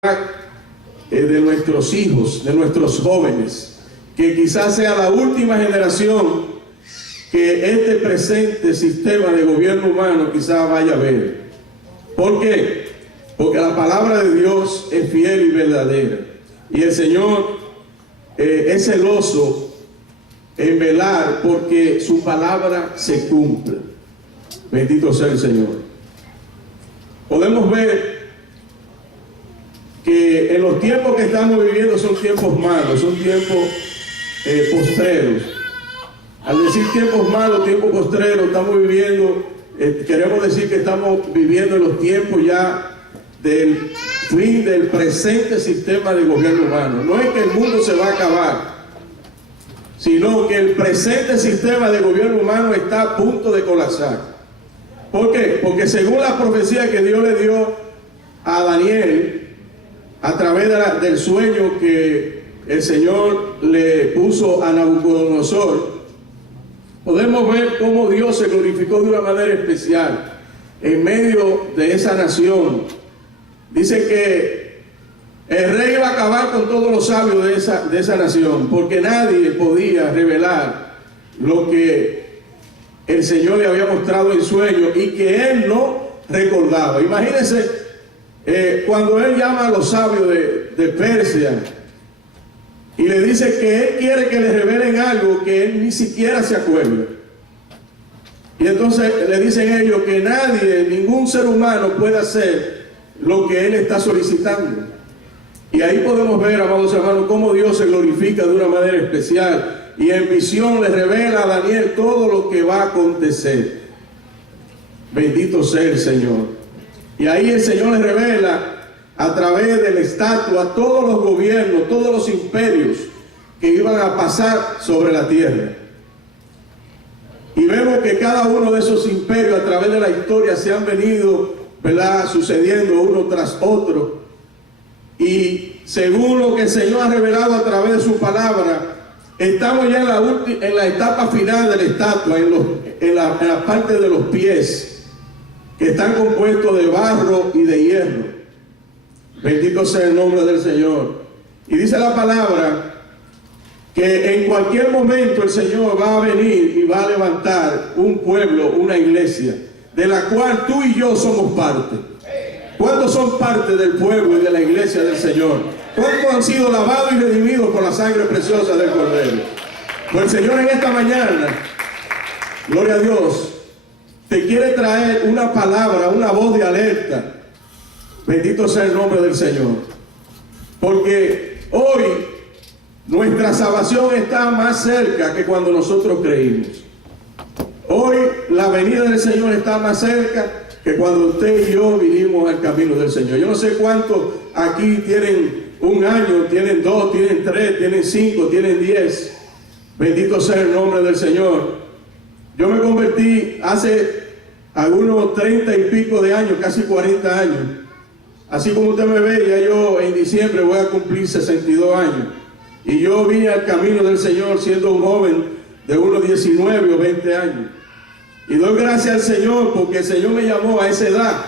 de nuestros hijos, de nuestros jóvenes, que quizás sea la última generación que este presente sistema de gobierno humano quizás vaya a ver. ¿Por qué? Porque la palabra de Dios es fiel y verdadera, y el Señor es celoso en velar porque su palabra se cumpla. Bendito sea el Señor. Podemos ver que en los tiempos que estamos viviendo son tiempos malos, son tiempos postreros. Al decir tiempos malos, tiempos postreros, estamos viviendo, queremos decir que estamos viviendo en los tiempos ya del fin del presente sistema de gobierno humano. No es que el mundo se va a acabar, sino que el presente sistema de gobierno humano está a punto de colapsar. ¿Por qué? Porque según la profecía que Dios le dio a Daniel, a través del sueño que el Señor le puso a Nabucodonosor, podemos ver cómo Dios se glorificó de una manera especial en medio de esa nación. Dice que el rey iba a acabar con todos los sabios de esa nación, porque nadie podía revelar lo que el Señor le había mostrado en sueño y que él no recordaba. Imagínense cuando él llama a los sabios de Persia y le dice que él quiere que le revelen algo que él ni siquiera se acuerda. Y entonces le dicen ellos que nadie, ningún ser humano puede hacer lo que él está solicitando. Y ahí podemos ver, amados hermanos, cómo Dios se glorifica de una manera especial y en visión le revela a Daniel todo lo que va a acontecer. Bendito sea el Señor. Y ahí el Señor le revela a través de la estatua todos los gobiernos, todos los imperios que iban a pasar sobre la tierra. Y vemos que cada uno de esos imperios a través de la historia se han venido, ¿verdad?, sucediendo uno tras otro. Y según lo que el Señor ha revelado a través de su palabra, estamos ya en la etapa final de la estatua, en la parte de los pies, que están compuestos de barro y de hierro. Bendito sea el nombre del Señor. Y dice la palabra que en cualquier momento el Señor va a venir y va a levantar un pueblo, una iglesia, de la cual tú y yo somos parte. ¿Cuántos son parte del pueblo y de la iglesia del Señor? ¿Cuántos han sido lavados y redimidos por la sangre preciosa del Cordero? Pues el Señor en esta mañana, gloria a Dios, te quiere traer una palabra, una voz de alerta. Bendito sea el nombre del Señor. Porque hoy nuestra salvación está más cerca que cuando nosotros creímos. Hoy la venida del Señor está más cerca que cuando usted y yo vinimos al camino del Señor. Yo no sé cuántos aquí tienen un año, tienen 2, tienen 3, tienen 5, tienen 10. Bendito sea el nombre del Señor. Yo me convertí hace algunos 30 y pico de años, casi 40 años. Así como usted me ve, ya yo en diciembre voy a cumplir 62 años. Y yo vine al camino del Señor siendo un joven de unos 19 o 20 años. Y doy gracias al Señor porque el Señor me llamó a esa edad.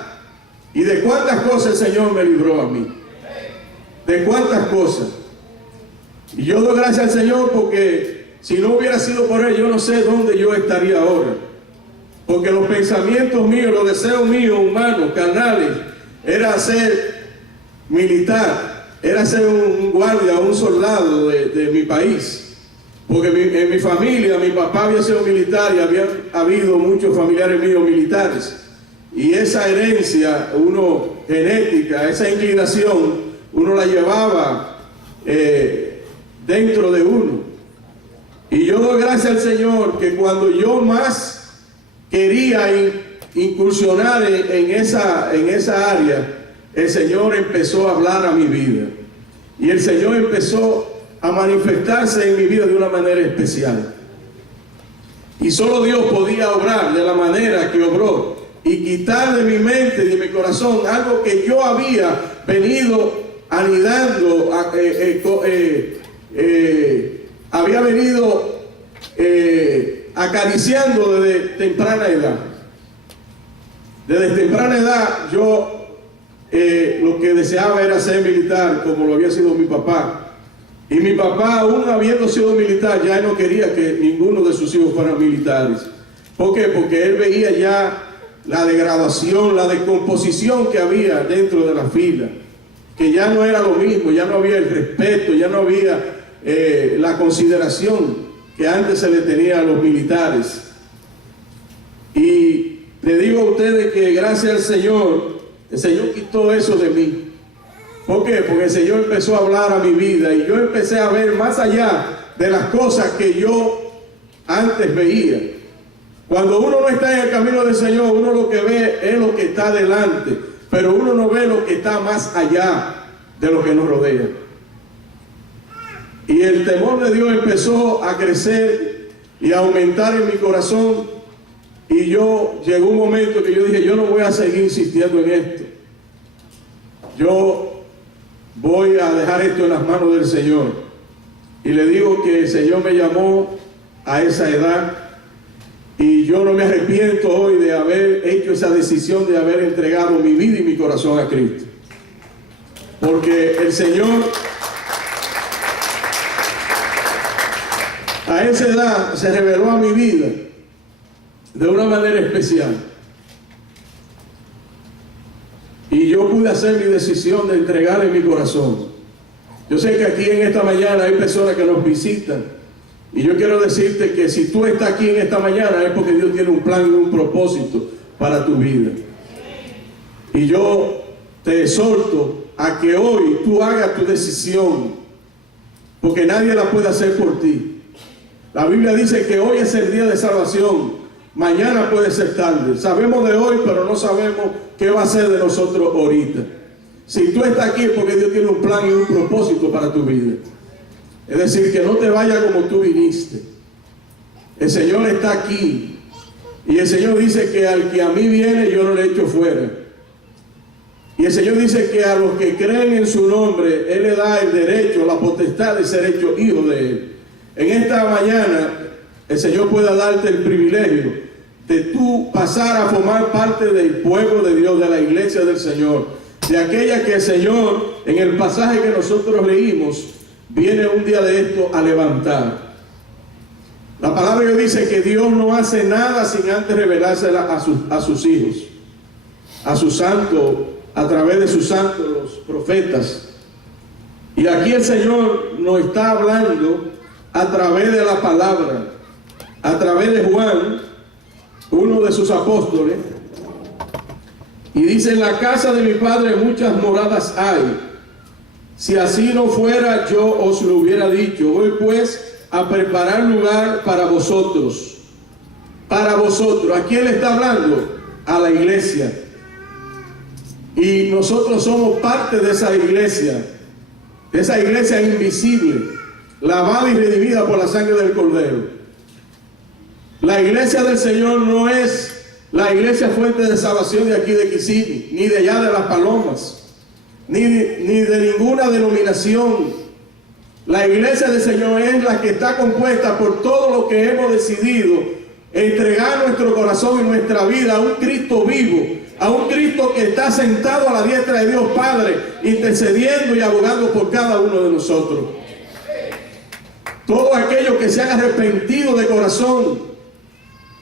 Y de cuántas cosas el Señor me libró a mí. De cuántas cosas. Y yo doy gracias al Señor porque si no hubiera sido por Él, yo no sé dónde yo estaría ahora. Porque los pensamientos míos, los deseos míos humanos, carnales, era ser militar, era ser un guardia, un soldado de mi país. Porque en mi familia, mi papá había sido militar y había habido muchos familiares míos militares. Y esa herencia, genética, esa inclinación, uno la llevaba dentro de uno. Y yo doy gracias al Señor que cuando yo más quería incursionar en esa área, el Señor empezó a hablar a mi vida. Y el Señor empezó a manifestarse en mi vida de una manera especial. Y solo Dios podía obrar de la manera que obró y quitar de mi mente y de mi corazón algo que yo había venido anidando, había venido acariciando desde temprana edad. Desde temprana edad yo lo que deseaba era ser militar, como lo había sido mi papá. Y mi papá, aún habiendo sido militar, ya no quería que ninguno de sus hijos fueran militares. ¿Por qué? Porque él veía ya la degradación, la descomposición que había dentro de la fila, que ya no era lo mismo, ya no había el respeto, ya no había la consideración que antes se le tenía a los militares. Y le digo a ustedes que gracias al Señor, el Señor quitó eso de mí. ¿Por qué? Porque el Señor empezó a hablar a mi vida y yo empecé a ver más allá de las cosas que yo antes veía. Cuando uno no está en el camino del Señor, uno lo que ve es lo que está delante, pero uno no ve lo que está más allá de lo que nos rodea. Y el temor de Dios empezó a crecer y a aumentar en mi corazón. Y llegó un momento que yo dije, yo no voy a seguir insistiendo en esto. Yo voy a dejar esto en las manos del Señor. Y le digo que el Señor me llamó a esa edad. Y yo no me arrepiento hoy de haber hecho esa decisión de haber entregado mi vida y mi corazón a Cristo. Porque el Señor a esa edad se reveló a mi vida de una manera especial. Y yo pude hacer mi decisión de entregarle mi corazón. Yo sé que aquí en esta mañana hay personas que nos visitan. Y yo quiero decirte que si tú estás aquí en esta mañana es porque Dios tiene un plan y un propósito para tu vida. Y yo te exhorto a que hoy tú hagas tu decisión, porque nadie la puede hacer por ti. La Biblia dice que hoy es el día de salvación, mañana puede ser tarde. Sabemos de hoy, pero no sabemos qué va a ser de nosotros ahorita. Si tú estás aquí es porque Dios tiene un plan y un propósito para tu vida. Es decir, que no te vayas como tú viniste. El Señor está aquí. Y el Señor dice que al que a mí viene, yo no le echo fuera. Y el Señor dice que a los que creen en su nombre, Él le da el derecho, la potestad de ser hecho hijo de Él. En esta mañana, el Señor pueda darte el privilegio de tú pasar a formar parte del pueblo de Dios, de la iglesia del Señor, de aquella que el Señor, en el pasaje que nosotros leímos, viene un día de esto a levantar. La palabra de Dios dice que Dios no hace nada sin antes revelársela a sus hijos, a sus santos, a través de sus santos, los profetas. Y aquí el Señor nos está hablando a través de la palabra, a través de Juan, uno de sus apóstoles. Y dice: en la casa de mi Padre muchas moradas hay. Si así no fuera, yo os lo hubiera dicho. Voy pues a preparar lugar para vosotros. Para vosotros. ¿A quién le está hablando? A la iglesia. Y nosotros somos parte de esa iglesia invisible, lavada y redimida por la sangre del Cordero. La iglesia del Señor no es la iglesia fuente de salvación de aquí de Kissimmee, ni de allá de Las Palomas, ni de ninguna denominación. La iglesia del Señor es la que está compuesta por todo lo que hemos decidido entregar nuestro corazón y nuestra vida a un Cristo vivo, a un Cristo que está sentado a la diestra de Dios Padre, intercediendo y abogando por cada uno de nosotros. Todos aquellos que se han arrepentido de corazón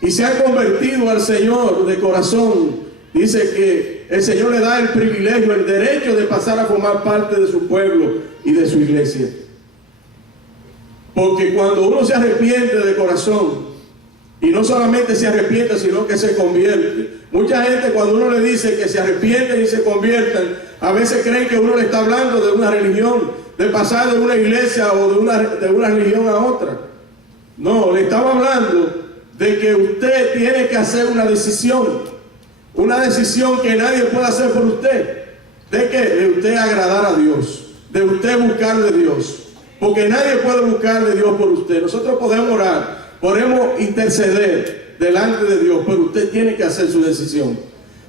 y se han convertido al Señor de corazón, dice que el Señor le da el privilegio, el derecho de pasar a formar parte de su pueblo y de su iglesia. Porque cuando uno se arrepiente de corazón, y no solamente se arrepiente, sino que se convierte. Mucha gente, cuando uno le dice que se arrepienten y se conviertan, a veces creen que uno le está hablando de una religión, de pasar de una iglesia o de una religión a otra. No, le estamos hablando de que usted tiene que hacer una decisión que nadie puede hacer por usted. ¿De qué? De usted agradar a Dios, de usted buscar de Dios, porque nadie puede buscar de Dios por usted. Nosotros podemos orar, podemos interceder delante de Dios, pero usted tiene que hacer su decisión,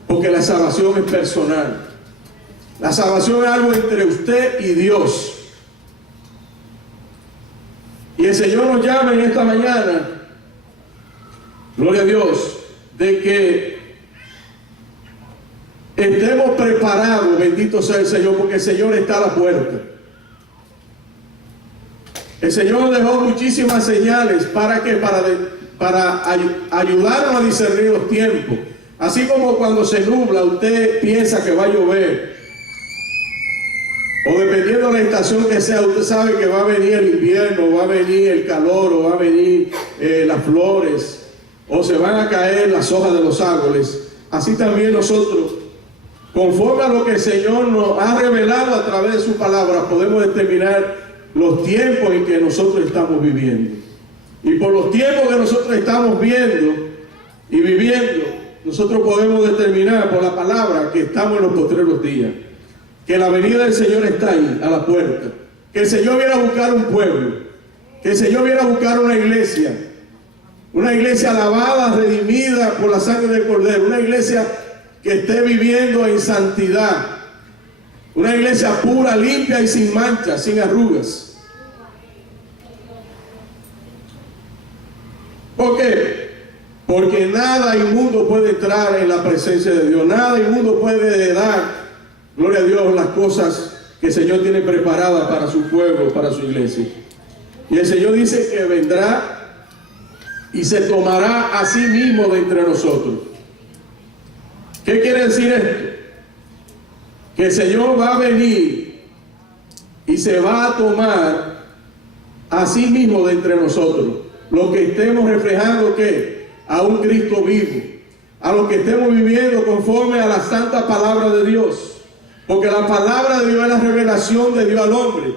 porque la salvación es personal. La salvación es algo entre usted y Dios. Y el Señor nos llama en esta mañana, gloria a Dios, de que estemos preparados, bendito sea el Señor, porque el Señor está a la puerta. El Señor dejó muchísimas señales para ayudarnos a discernir los tiempos. Así como cuando se nubla, usted piensa que va a llover, o dependiendo de la estación que sea, usted sabe que va a venir el invierno, va a venir el calor, o va a venir las flores, o se van a caer las hojas de los árboles. Así también nosotros, conforme a lo que el Señor nos ha revelado a través de su palabra, podemos determinar los tiempos en que nosotros estamos viviendo. Y por los tiempos que nosotros estamos viendo y viviendo, nosotros podemos determinar por la palabra que estamos en los postreros días, que la venida del Señor está ahí, a la puerta, que el Señor viene a buscar un pueblo, que el Señor viene a buscar una iglesia lavada, redimida por la sangre del Cordero, una iglesia que esté viviendo en santidad, una iglesia pura, limpia y sin manchas, sin arrugas. ¿Por qué? Porque nada inmundo puede entrar en la presencia de Dios, nada inmundo puede dar, gloria a Dios, las cosas que el Señor tiene preparadas para su pueblo, para su iglesia. Y el Señor dice que vendrá y se tomará a sí mismo de entre nosotros. ¿Qué quiere decir esto? Que el Señor va a venir y se va a tomar a sí mismo de entre nosotros. Lo que estemos reflejando, ¿qué? A un Cristo vivo, a lo que estemos viviendo conforme a la santa palabra de Dios. Porque la palabra de Dios es la revelación de Dios al hombre.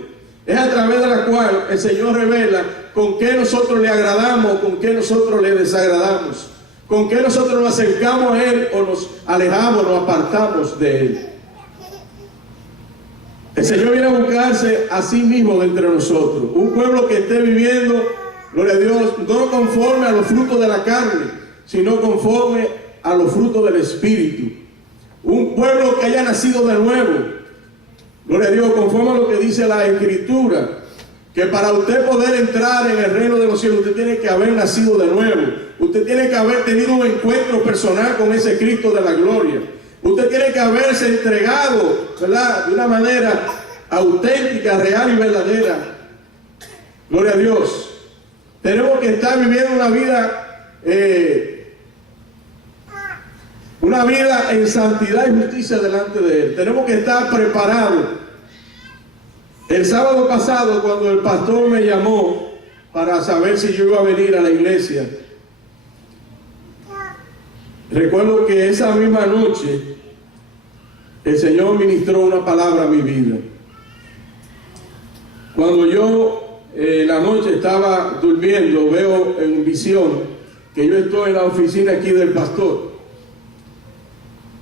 Es a través de la cual el Señor revela con qué nosotros le agradamos, con qué nosotros le desagradamos, con qué nosotros nos acercamos a Él o nos alejamos, nos apartamos de Él. El Señor viene a buscarse a sí mismo de entre nosotros. Un pueblo que esté viviendo, gloria a Dios, no conforme a los frutos de la carne, sino conforme a los frutos del Espíritu. Un pueblo que haya nacido de nuevo, gloria a Dios, conforme a lo que dice la Escritura, que para usted poder entrar en el reino de los cielos, usted tiene que haber nacido de nuevo. Usted tiene que haber tenido un encuentro personal con ese Cristo de la gloria. Usted tiene que haberse entregado, ¿verdad?, de una manera auténtica, real y verdadera. Gloria a Dios. Tenemos que estar viviendo una vida en santidad y justicia delante de Él. Tenemos que estar preparados. El sábado pasado, cuando el pastor me llamó para saber si yo iba a venir a la iglesia, recuerdo que esa misma noche el Señor ministró una palabra a mi vida. Cuando yo la noche estaba durmiendo, veo en visión que yo estoy en la oficina aquí del pastor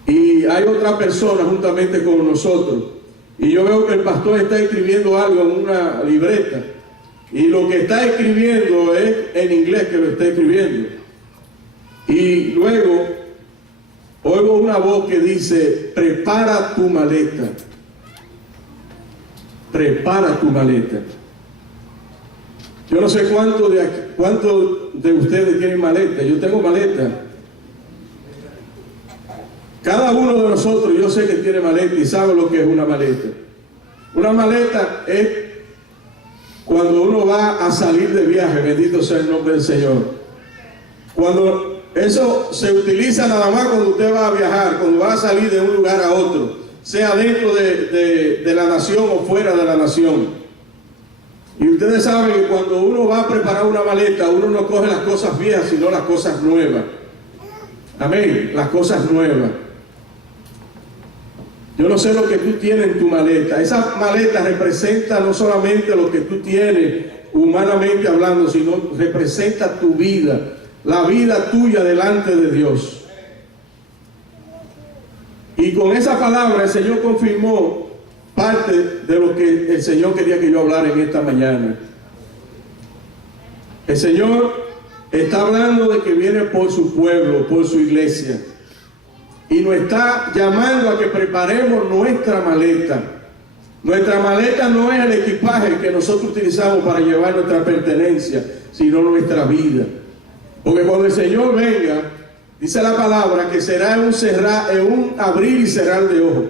y hay otra persona juntamente con nosotros, y yo veo que el pastor está escribiendo algo en una libreta, y lo que está escribiendo es en inglés, que lo está escribiendo, y luego oigo una voz que dice: prepara tu maleta, prepara tu maleta. Yo no sé cuántos de ustedes tienen maleta. Yo tengo maleta. Cada uno de nosotros, yo sé que tiene maleta y sabe lo que es una maleta. Una maleta es cuando uno va a salir de viaje, bendito sea el nombre del Señor. Cuando eso se utiliza nada más cuando usted va a viajar, cuando va a salir de un lugar a otro, sea dentro de la nación o fuera de la nación. Y ustedes saben que cuando uno va a preparar una maleta, uno no coge las cosas viejas, sino las cosas nuevas. Amén, las cosas nuevas. Yo no sé lo que tú tienes en tu maleta. Esa maleta representa no solamente lo que tú tienes humanamente hablando, sino representa tu vida, la vida tuya delante de Dios. Y con esa palabra el Señor confirmó parte de lo que el Señor quería que yo hablara en esta mañana. El Señor está hablando de que viene por su pueblo, por su iglesia, y nos está llamando a que preparemos nuestra maleta. Nuestra maleta no es el equipaje que nosotros utilizamos para llevar nuestra pertenencia, sino nuestra vida. Porque cuando el Señor venga, dice la palabra que será en un abrir y cerrar de ojos.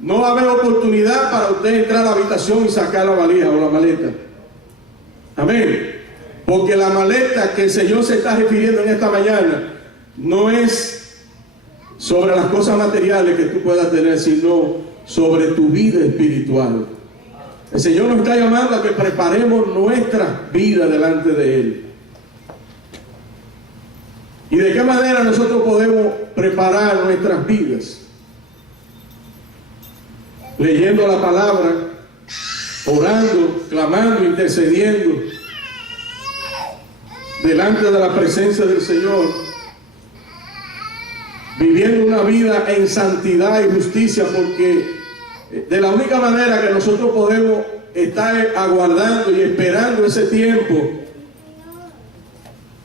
No va a haber oportunidad para usted entrar a la habitación y sacar la valija o la maleta. Amén. Porque la maleta que el Señor se está refiriendo en esta mañana no es sobre las cosas materiales que tú puedas tener, sino sobre tu vida espiritual. El Señor nos está llamando a que preparemos nuestra vida delante de Él. ¿Y de qué manera nosotros podemos preparar nuestras vidas? Leyendo la palabra, orando, clamando, intercediendo delante de la presencia del Señor, viviendo una vida en santidad y justicia, porque de la única manera que nosotros podemos estar aguardando y esperando ese tiempo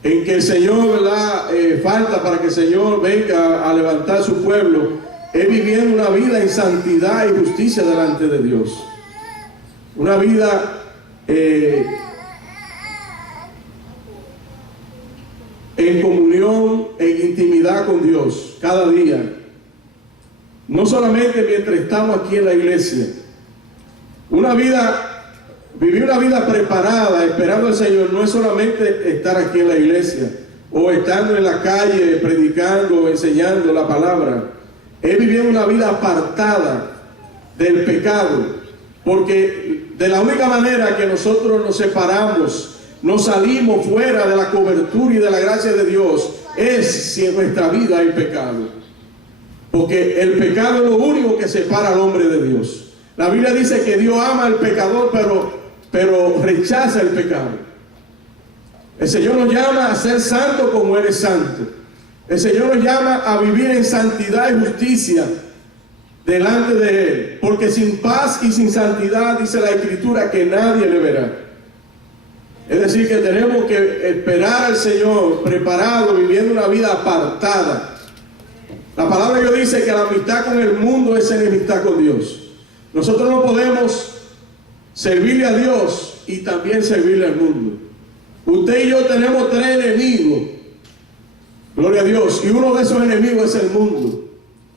en que el Señor, ¿verdad?, falta para que el Señor venga a levantar su pueblo, es viviendo una vida en santidad y justicia delante de Dios. Una vida en comunión, en intimidad con Dios, cada día. No solamente mientras estamos aquí en la iglesia. Vivir una vida preparada, esperando al Señor, no es solamente estar aquí en la iglesia, o estando en la calle, predicando, o enseñando la palabra. Es vivir una vida apartada del pecado, porque de la única manera que nosotros nos separamos, nos salimos fuera de la cobertura y de la gracia de Dios, es si en nuestra vida hay pecado. Porque el pecado es lo único que separa al hombre de Dios. La Biblia dice que Dios ama al pecador, pero rechaza el pecado. El Señor nos llama a ser santos como Él es santo. El Señor nos llama a vivir en santidad y justicia delante de Él. Porque sin paz y sin santidad, dice la Escritura, que nadie le verá. Es decir, que tenemos que esperar al Señor preparado, viviendo una vida apartada. La palabra de Dios dice que la amistad con el mundo es enemistad con Dios. Nosotros no podemos servirle a Dios y también servirle al mundo. Usted y yo tenemos tres enemigos, gloria a Dios, y uno de esos enemigos es el mundo.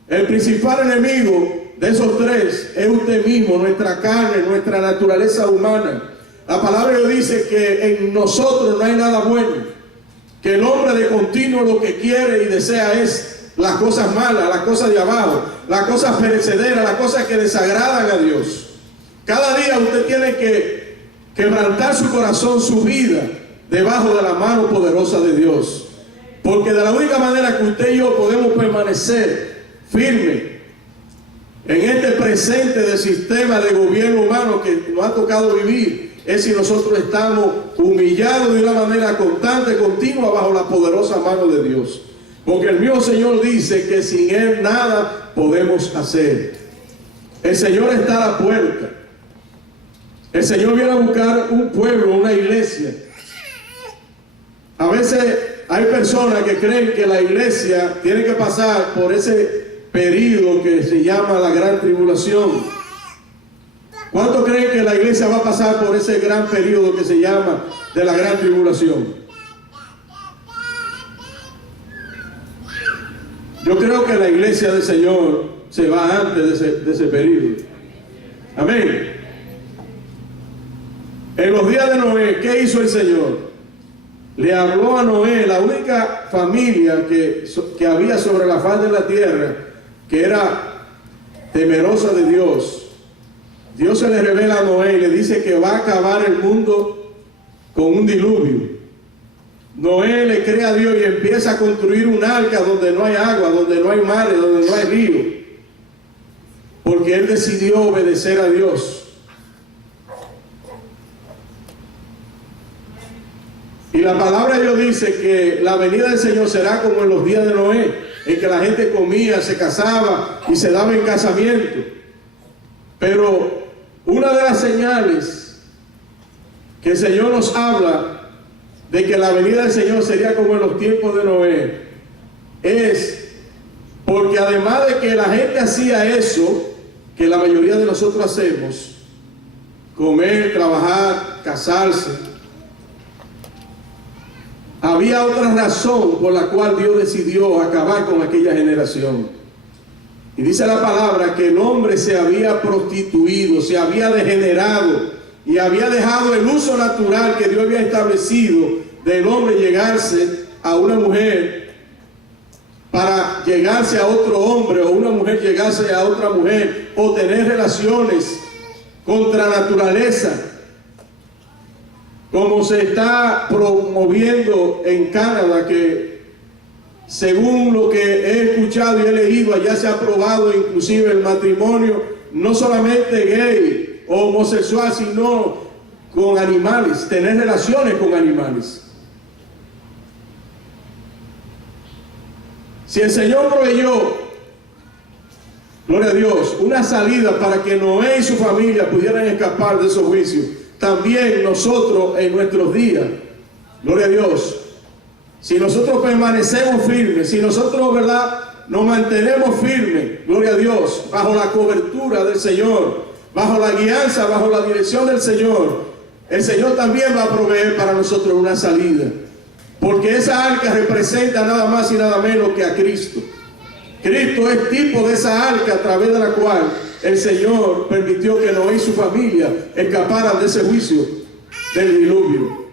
El principal enemigo de esos tres es usted mismo, nuestra carne, nuestra naturaleza humana. La palabra de Dios dice que en nosotros no hay nada bueno, que el hombre de continuo lo que quiere y desea es las cosas malas, las cosas de abajo, las cosas perecederas, las cosas que desagradan a Dios. Cada día usted tiene que quebrantar su corazón, su vida, debajo de la mano poderosa de Dios. Porque de la única manera que usted y yo podemos permanecer firmes en este presente del sistema de gobierno humano que nos ha tocado vivir, es si nosotros estamos humillados de una manera constante, continua, bajo la poderosa mano de Dios. Porque el mismo Señor dice que sin Él nada podemos hacer. El Señor está a la puerta. El Señor viene a buscar un pueblo, una iglesia. A veces hay personas que creen que la iglesia tiene que pasar por ese periodo que se llama la gran tribulación. ¿Cuántos creen que la iglesia va a pasar por ese gran periodo que se llama de la gran tribulación? Yo creo que la iglesia del Señor se va antes de ese periodo. Amén. En los días de Noé, ¿qué hizo el Señor? Le habló a Noé, la única familia que había sobre la faz de la tierra, que era temerosa de Dios. Dios se le revela a Noé y le dice que va a acabar el mundo con un diluvio. Noé le cree a Dios y empieza a construir un arca donde no hay agua, donde no hay mares, donde no hay río. Porque él decidió obedecer a Dios. Y la palabra de Dios dice que la venida del Señor será como en los días de Noé, en que la gente comía, se casaba y se daba en casamiento. Pero una de las señales que el Señor nos habla de que la venida del Señor sería como en los tiempos de Noé, es porque además de que la gente hacía eso, que la mayoría de nosotros hacemos, comer, trabajar, casarse, Había otra razón por la cual Dios decidió acabar con aquella generación. Y dice la palabra que el hombre se había prostituido, se había degenerado y había dejado el uso natural que Dios había establecido del hombre llegarse a una mujer para llegarse a otro hombre, o una mujer llegarse a otra mujer, o tener relaciones contra naturaleza, como se está promoviendo en Canadá, que según lo que he escuchado y he leído, allá se ha aprobado inclusive el matrimonio no solamente gay o homosexual, sino con animales, tener relaciones con animales. Si el Señor proveyó, gloria a Dios, una salida para que Noé y su familia pudieran escapar de esos juicios, también nosotros en nuestros días, gloria a Dios, si nosotros permanecemos firmes, si nosotros, ¿verdad?, nos mantenemos firmes, gloria a Dios, bajo la cobertura del Señor, bajo la guianza, bajo la dirección del Señor, el Señor también va a proveer para nosotros una salida. Porque esa arca representa nada más y nada menos que a Cristo. Cristo es tipo de esa arca a través de la cual el Señor permitió que Noé y su familia escaparan de ese juicio del diluvio.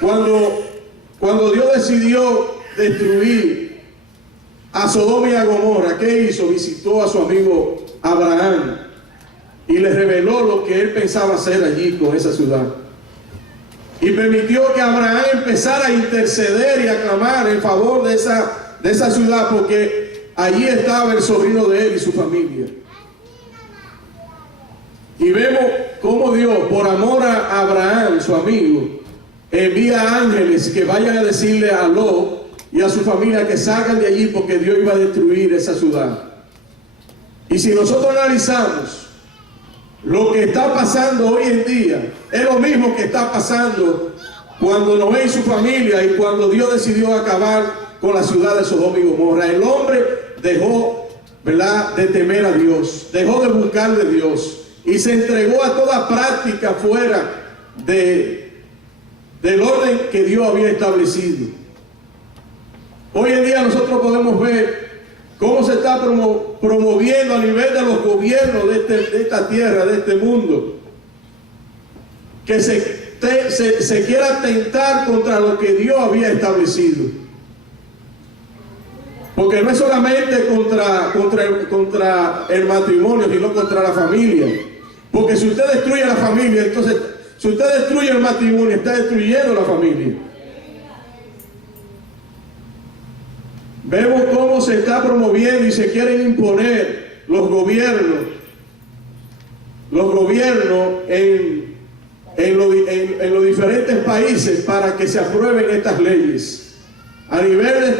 Cuando Dios decidió destruir a Sodoma y a Gomorra, ¿qué hizo? Visitó a su amigo Abraham y le reveló lo que él pensaba hacer allí con esa ciudad. Y permitió que Abraham empezara a interceder y a clamar en favor de esa ciudad, porque allí estaba el sobrino de él y su familia. Y vemos cómo Dios, por amor a Abraham, su amigo, envía ángeles que vayan a decirle a Lot y a su familia que salgan de allí, porque Dios iba a destruir esa ciudad. Y si nosotros analizamos lo que está pasando hoy en día, es lo mismo que está pasando cuando Noé y su familia, y cuando Dios decidió acabar con la ciudad de Sodoma y Gomorra. El hombre dejó, ¿verdad?, de temer a Dios, dejó de buscar de Dios y se entregó a toda práctica fuera del orden que Dios había establecido. Hoy en día nosotros podemos ver cómo se está promoviendo a nivel de los gobiernos de esta tierra, de este mundo, que se quiera atentar contra lo que Dios había establecido. Porque no es solamente contra el matrimonio, sino contra la familia. Porque si usted destruye la familia, entonces, si usted destruye el matrimonio, está destruyendo la familia. Vemos cómo se está promoviendo y se quieren imponer los gobiernos en los diferentes países para que se aprueben estas leyes. A nivel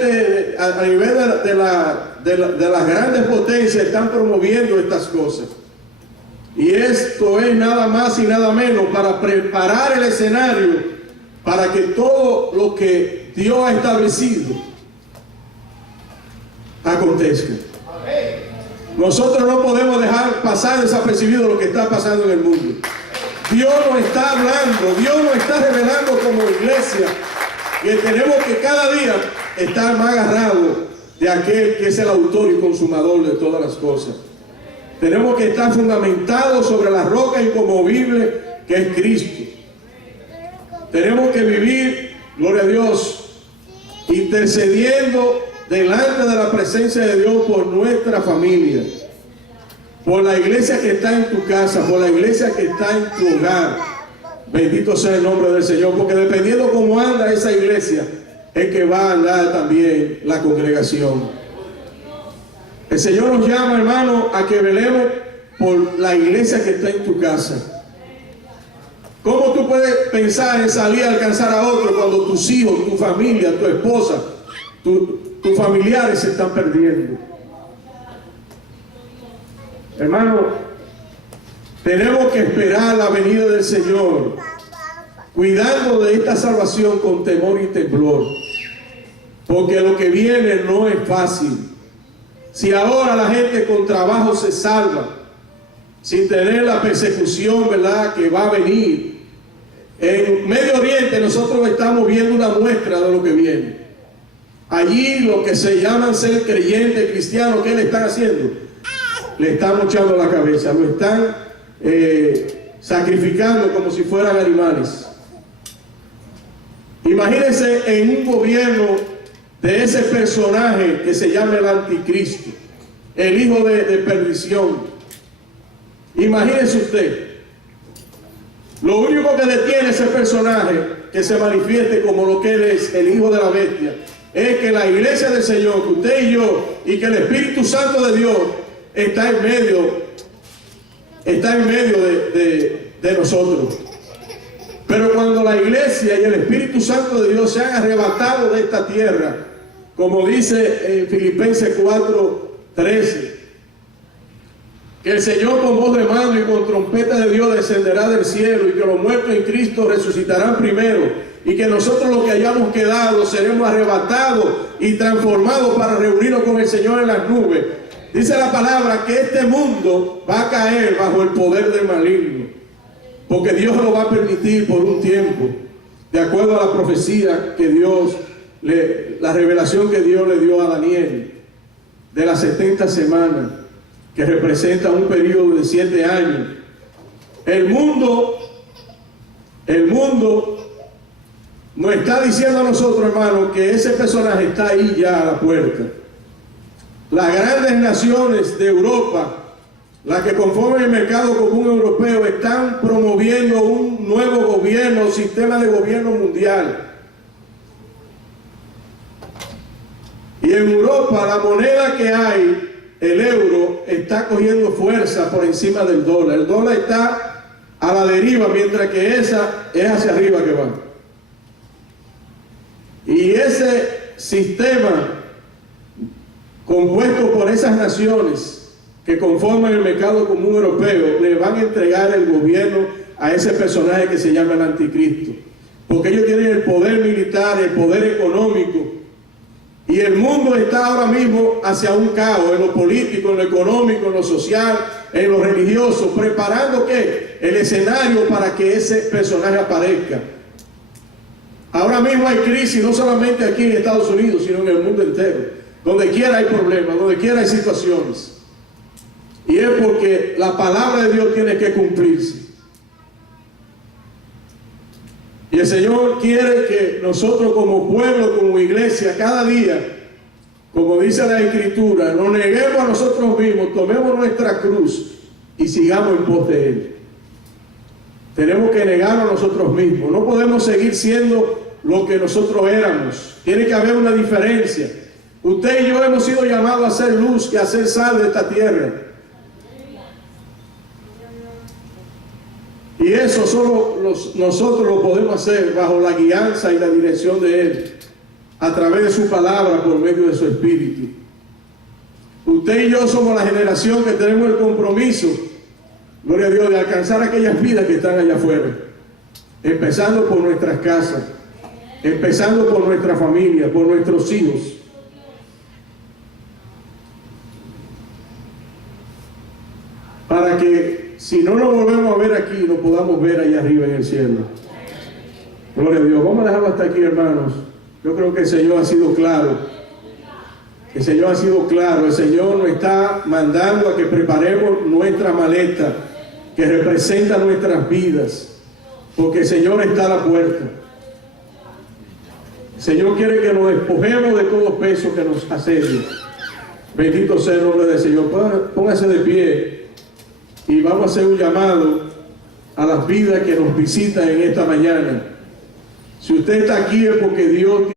de las grandes potencias están promoviendo estas cosas. Y esto es nada más y nada menos para preparar el escenario para que todo lo que Dios ha establecido acontezca. Nosotros no podemos dejar pasar desapercibido lo que está pasando en el mundo. Dios nos está hablando, Dios nos está revelando como iglesia que tenemos que cada día estar más agarrados de aquel que es el autor y consumador de todas las cosas. Tenemos que estar fundamentados sobre la roca inconmovible que es Cristo. Tenemos que vivir, gloria a Dios, intercediendo delante de la presencia de Dios por nuestra familia, por la iglesia que está en tu casa, por la iglesia que está en tu hogar. Bendito sea el nombre del Señor, porque dependiendo cómo anda esa iglesia, es que va a andar también la congregación. El Señor nos llama, hermano, a que velemos por la iglesia que está en tu casa. ¿Cómo tú puedes pensar en salir a alcanzar a otro cuando tus hijos, tu familia, tu esposa, tus familiares se están perdiendo? Hermano, tenemos que esperar la venida del Señor, cuidando de esta salvación con temor y temblor, porque lo que viene no es fácil. Si ahora la gente con trabajo se salva, sin tener la persecución, ¿verdad?, que va a venir, En Medio Oriente nosotros estamos viendo una muestra de lo que viene. Allí lo que se llaman ser creyentes cristianos, ¿qué le están haciendo? Le están mochando la cabeza, lo están sacrificando como si fueran animales. Imagínense en un gobierno de ese personaje que se llama el anticristo, el hijo de perdición. Imagínense usted, lo único que detiene ese personaje que se manifieste como lo que él es, el hijo de la bestia, es que la iglesia del Señor, que usted y yo, y que el Espíritu Santo de Dios está en medio de nosotros. Pero cuando la iglesia y el Espíritu Santo de Dios se han arrebatado de esta tierra, como dice en Filipenses 4:13, que el Señor con voz de mando y con trompeta de Dios descenderá del cielo, y que los muertos en Cristo resucitarán primero, y que nosotros los que hayamos quedado seremos arrebatados y transformados para reunirnos con el Señor en las nubes. Dice la palabra que este mundo va a caer bajo el poder del maligno, porque Dios lo va a permitir por un tiempo, de acuerdo a la profecía que Dios, la revelación que Dios le dio a Daniel, de las 70 semanas, que representa un periodo de 7 años. El mundo nos está diciendo a nosotros, hermanos, que ese personaje está ahí ya a la puerta. Las grandes naciones de Europa, las que conforman el mercado común europeo, están promoviendo un nuevo gobierno, sistema de gobierno mundial. Y en Europa la moneda que hay, el euro, está cogiendo fuerza por encima del dólar. El dólar está a la deriva, mientras que esa es hacia arriba que va. Y ese sistema compuesto por esas naciones que conforman el mercado común europeo, le van a entregar el gobierno a ese personaje que se llama el anticristo, porque ellos tienen el poder militar, el poder económico, y el mundo está ahora mismo hacia un caos, en lo político, en lo económico, en lo social, en lo religioso, preparando ¿qué? El escenario para que ese personaje aparezca. Ahora mismo hay crisis, no solamente aquí en Estados Unidos, sino en el mundo entero. Donde quiera hay problemas, donde quiera hay situaciones. Y es porque la palabra de Dios tiene que cumplirse. Y el Señor quiere que nosotros como pueblo, como iglesia, cada día, como dice la Escritura, nos neguemos a nosotros mismos, tomemos nuestra cruz y sigamos en pos de Él. Tenemos que negarnos a nosotros mismos. No podemos seguir siendo lo que nosotros éramos. Tiene que haber una diferencia. Usted y yo hemos sido llamados a ser luz y a ser sal de esta tierra. Y eso solo nosotros lo podemos hacer bajo la guianza y la dirección de Él, a través de su palabra, por medio de su Espíritu. Usted y yo somos la generación que tenemos el compromiso, gloria a Dios, de alcanzar aquellas vidas que están allá afuera, empezando por nuestras casas, empezando por nuestra familia, por nuestros hijos. Para que si no nos volvemos a ver aquí, nos podamos ver allá arriba en el cielo. Gloria a Dios. Vamos a dejarlo hasta aquí, hermanos. Yo creo que el Señor ha sido claro. El Señor ha sido claro. El Señor nos está mandando a que preparemos nuestra maleta que representa nuestras vidas, porque el Señor está a la puerta. El Señor quiere que nos despojemos de todo peso que nos asedia. Bendito sea el nombre del Señor. Póngase de pie y vamos a hacer un llamado a las vidas que nos visitan en esta mañana. Si usted está aquí es porque Dios